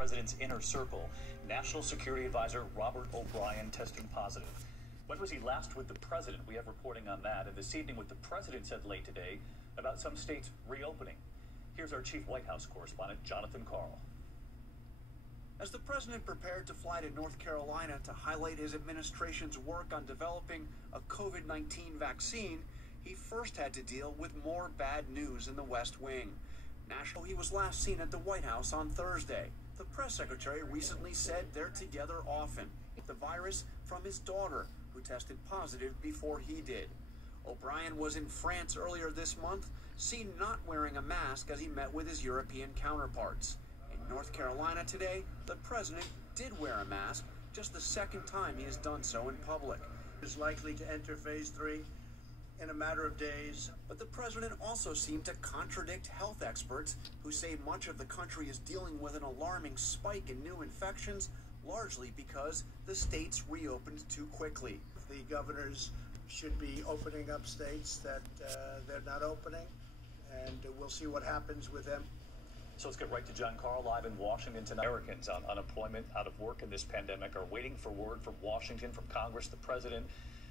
president's inner circle. National Security Advisor Robert O'Brien testing positive. When was he last with the president? We have reporting on that. And this evening, what the president said late today about some states reopening. Here's our chief White House correspondent, Jonathan Karl. As the president prepared to fly to North Carolina to highlight his administration's work on developing a COVID-19 vaccine, he first had to deal with more bad news in the West Wing. He was last seen at the White House on Thursday. The press secretary recently said they're together often. The virus from his daughter, who tested positive before he did. O'Brien was in France earlier this month, seen not wearing a mask as he met with his European counterparts. In North Carolina today, the president did wear a mask, just the second time he has done so in public. Is likely to enter phase 3 in a matter of days. But the president also seemed to contradict health experts who say much of the country is dealing with an alarming spike in new infections, largely because the states reopened too quickly. The governors should be opening up states that they're not opening, and we'll see what happens with them. So let's get right to John Karl live in Washington tonight. Americans on unemployment, out of work in this pandemic, are waiting for word from Washington, from Congress, the president,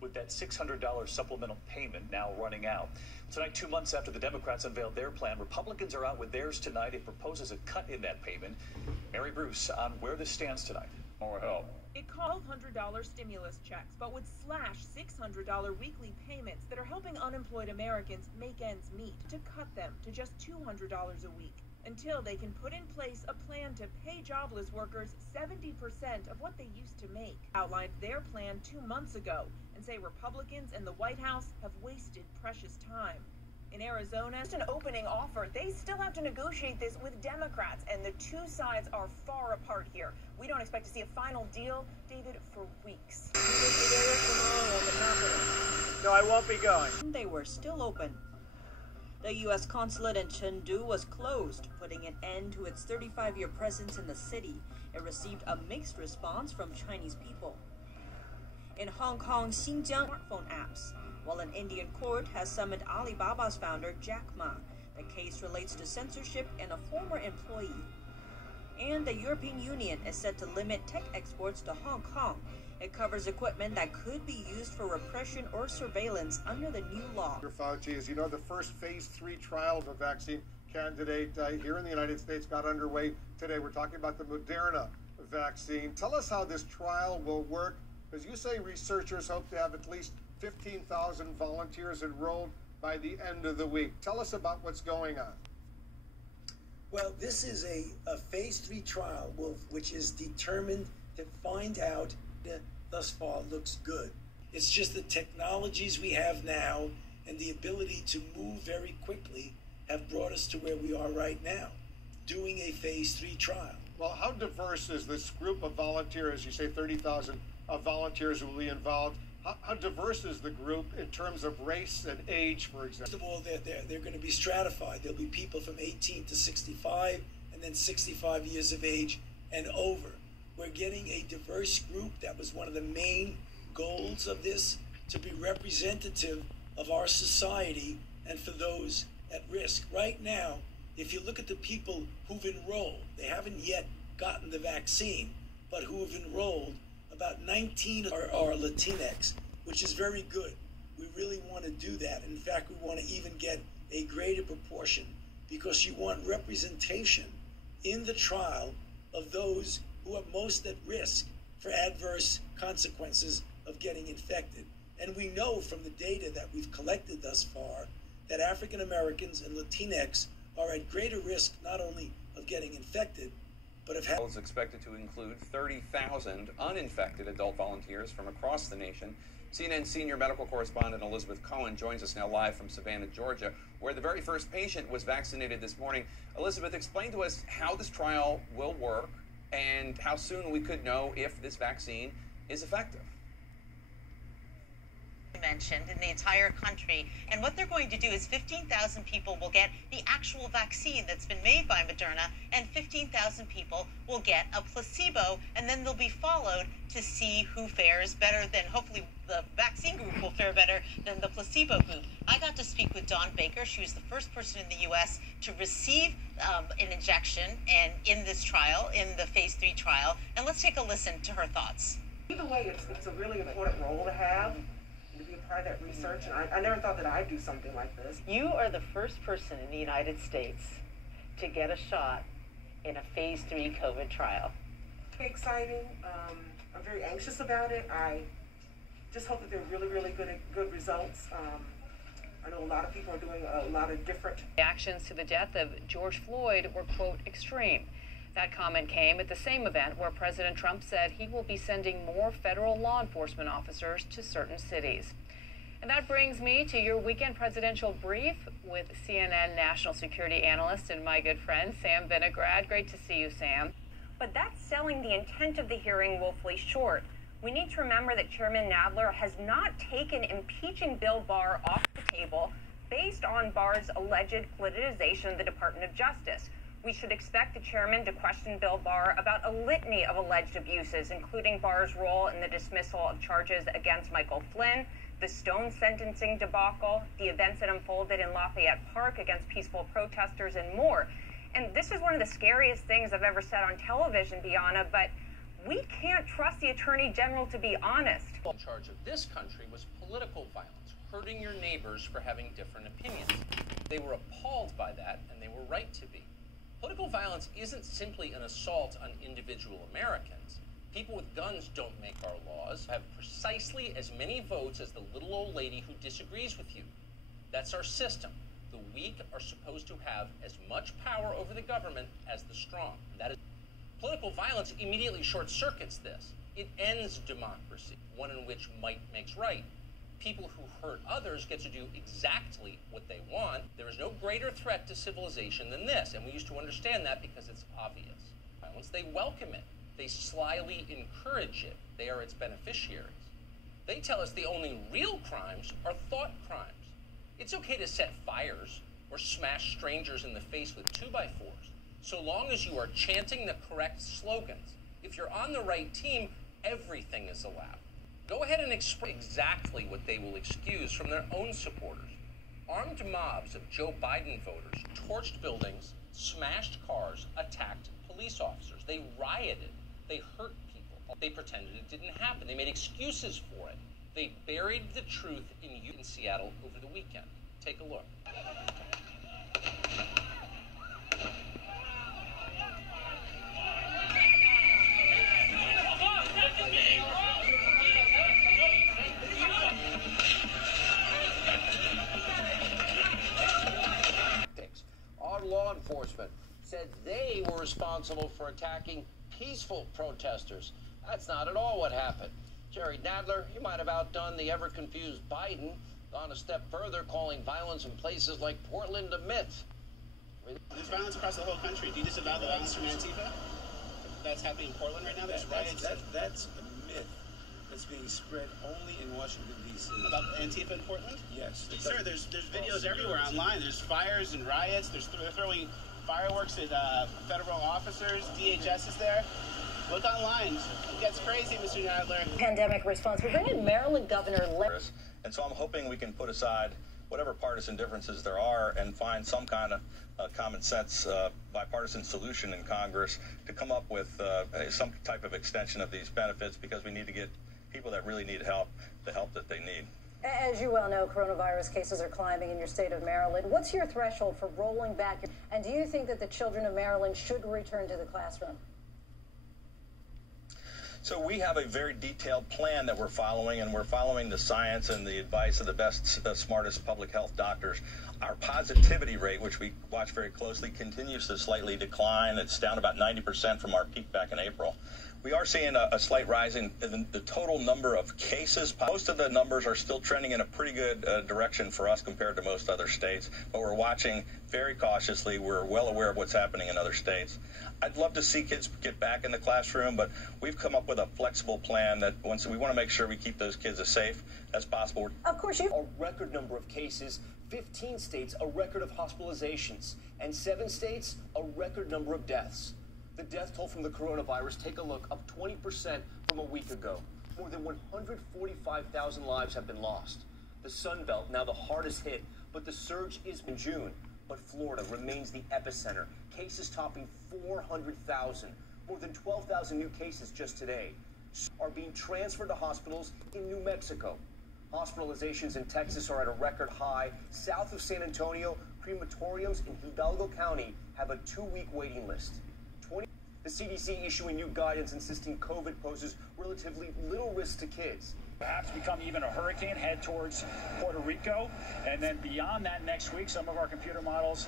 with that $600 supplemental payment now running out. Tonight, 2 months after the Democrats unveiled their plan, Republicans are out with theirs tonight. It proposes a cut in that payment. Mary Bruce on where this stands tonight. More help. It called $100 stimulus checks, but would slash $600 weekly payments that are helping unemployed Americans make ends meet, to cut them to just $200 a week, until they can put in place a plan to pay jobless workers 70% of what they used to make. Outlined their plan 2 months ago and say Republicans and the White House have wasted precious time. In Arizona, it's an opening offer. They still have to negotiate this with Democrats, and the two sides are far apart here. We don't expect to see a final deal, David, for weeks. No, I won't be going. They were still open. The U.S. consulate in Chengdu was closed, putting an end to its 35-year presence in the city. It received a mixed response from Chinese people. In Hong Kong, Xinjiang, smartphone apps, while an Indian court has summoned Alibaba's founder Jack Ma. The case relates to censorship and a former employee. And the European Union is set to limit tech exports to Hong Kong. It covers equipment that could be used for repression or surveillance under the new law. Fauci, as you know, the first phase 3 trial of a vaccine candidate here in the United States got underway today. We're talking about the Moderna vaccine. Tell us how this trial will work, because you say researchers hope to have at least 15,000 volunteers enrolled by the end of the week. Tell us about what's going on. Well, this is a phase 3 trial which is determined to find out that thus far looks good. It's just the technologies we have now and the ability to move very quickly have brought us to where we are right now, doing a phase 3 trial. Well, how diverse is this group of volunteers? You say 30,000 volunteers will be involved. How diverse is the group in terms of race and age, for example? First of all, they're going to be stratified. There'll be people from 18 to 65, and then 65 years of age and over. We're getting a diverse group. That was one of the main goals of this, to be representative of our society and for those at risk. Right now, if you look at the people who've enrolled, they haven't yet gotten the vaccine, but who have enrolled, about 19 are Latinx, which is very good. We really want to do that. In fact, we want to even get a greater proportion, because you want representation in the trial of those who are most at risk for adverse consequences of getting infected. And we know from the data that we've collected thus far that African Americans and Latinx are at greater risk not only of getting infected, but of is expected to include 30,000 uninfected adult volunteers from across the nation. CNN senior medical correspondent Elizabeth Cohen joins us now live from Savannah, Georgia, where the very first patient was vaccinated this morning. Elizabeth, explain to us how this trial will work and how soon we could know if this vaccine is effective. mentioned, in the entire country. And what they're going to do is 15,000 people will get the actual vaccine that's been made by Moderna, and 15,000 people will get a placebo, and then they'll be followed to see who fares better than, hopefully the vaccine group will fare better than the placebo group. I got to speak with Dawn Baker. She was the first person in the U.S. to receive an injection and in this trial, in the phase 3 trial. And let's take a listen to her thoughts. Either way, it's a really important role to have, to be a part of that research, and I never thought that I'd do something like this. You are the first person in the United States to get a shot in a phase 3 COVID trial. Very exciting. I'm very anxious about it. I just hope that they're really, really good results. I know a lot of people are doing a lot of different reactions to the death of George Floyd were, quote, extreme. That comment came at the same event where President Trump said he will be sending more federal law enforcement officers to certain cities. And that brings me to your weekend presidential brief with CNN national security analyst and my good friend, Sam Vinograd. Great to see you, Sam. But that's selling the intent of the hearing woefully short. We need to remember that Chairman Nadler has not taken impeaching Bill Barr off the table based on Barr's alleged politicization of the Department of Justice. We should expect the chairman to question Bill Barr about a litany of alleged abuses, including Barr's role in the dismissal of charges against Michael Flynn, the Stone sentencing debacle, the events that unfolded in Lafayette Park against peaceful protesters, and more. And this is one of the scariest things I've ever said on television, Bianna, but we can't trust the Attorney General to be honest. In charge of this country was political violence, hurting your neighbors for having different opinions. They were appalled by that, and they were right to be. Political violence isn't simply an assault on individual Americans. People with guns don't make our laws, have precisely as many votes as the little old lady who disagrees with you. That's our system. The weak are supposed to have as much power over the government as the strong. That is, political violence immediately short-circuits this. It ends democracy, one in which might makes right. People who hurt others get to do exactly what they want. There is no greater threat to civilization than this, and we used to understand that because it's obvious. Violence, they welcome it. They slyly encourage it. They are its beneficiaries. They tell us the only real crimes are thought crimes. It's okay to set fires or smash strangers in the face with 2x4s, so long as you are chanting the correct slogans. If you're on the right team, everything is allowed. Go ahead and express exactly what they will excuse from their own supporters. Armed mobs of Joe Biden voters torched buildings, smashed cars, attacked police officers. They rioted. They hurt people. They pretended it didn't happen. They made excuses for it. They buried the truth in Seattle over the weekend. Take a look. Our law enforcement said they were responsible for attacking peaceful protesters. That's not at all what happened. Jerry Nadler, you might have outdone the ever-confused Biden, gone a step further, calling violence in places like Portland a myth. There's violence across the whole country. Do you disavow the violence from Antifa? That's happening in Portland right now? There's riots. That's a myth that's being spread only in Washington, D.C. About Antifa in Portland? Yes. Sir, there's videos everywhere online. There's fires and riots. They're throwing fireworks at federal officers. DHS is there. Look online. It gets crazy, Mr. Nadler. Pandemic response. We're bringing Maryland Governor And so I'm hoping we can put aside whatever partisan differences there are and find some kind of common sense bipartisan solution in Congress to come up with some type of extension of these benefits, because we need to get people that really need help the help that they need. As you well know, coronavirus cases are climbing in your state of Maryland. What's your threshold for rolling back? And do you think that the children of Maryland should return to the classroom? So we have a very detailed plan that we're following, and we're following the science and the advice of the best, smartest public health doctors. Our positivity rate, which we watch very closely, continues to slightly decline. It's down about 90% from our peak back in April. We are seeing a slight rise in the total number of cases. Most of the numbers are still trending in a pretty good direction for us compared to most other states, but we're watching very cautiously. We're well aware of what's happening in other states. I'd love to see kids get back in the classroom, but we've come up with a flexible plan that we want to make sure we keep those kids as safe as possible. Of course, a record number of cases, 15 states, a record of hospitalizations, and 7 states, a record number of deaths. The death toll from the coronavirus, take a look, up 20% from a week ago. More than 145,000 lives have been lost. The Sun Belt, now the hardest hit, but the surge is in June. But Florida remains the epicenter, cases topping 400,000. More than 12,000 new cases just today are being transferred to hospitals in New Mexico. Hospitalizations in Texas are at a record high. South of San Antonio, crematoriums in Hidalgo County have a 2-week waiting list. The CDC issuing new guidance insisting COVID poses relatively little risk to kids. Perhaps become even a hurricane, head towards Puerto Rico, and then beyond that next week, some of our computer models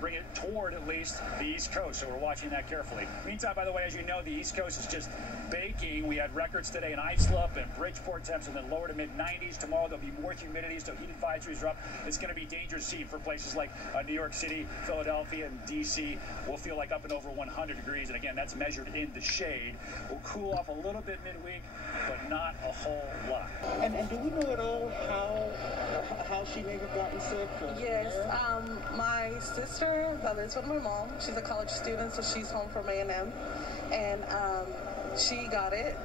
bring it toward at least the East Coast, so we're watching that carefully. Meantime, by the way, as you know, the East Coast is just baking. We had records today in Islip and Bridgeport temps, and then lower to mid-90s. Tomorrow there'll be more humidity, so heat advisories are up. It's going to be dangerous to see for places like New York City, Philadelphia, and D.C. We'll feel like up and over 100 degrees, and again, that's measured in the shade. We'll cool off a little bit midweek, but not a whole lot. And do we know at all how she may have gotten sick? Yes, my sister that lives with my mom, she's a college student, so she's home from A&M, and she got it,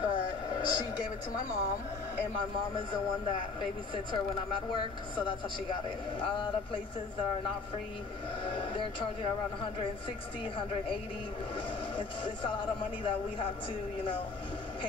but she gave it to my mom, and my mom is the one that babysits her when I'm at work, so that's how she got it. A lot of places that are not free, they're charging around 160, 180. It's a lot of money that we have to, pay.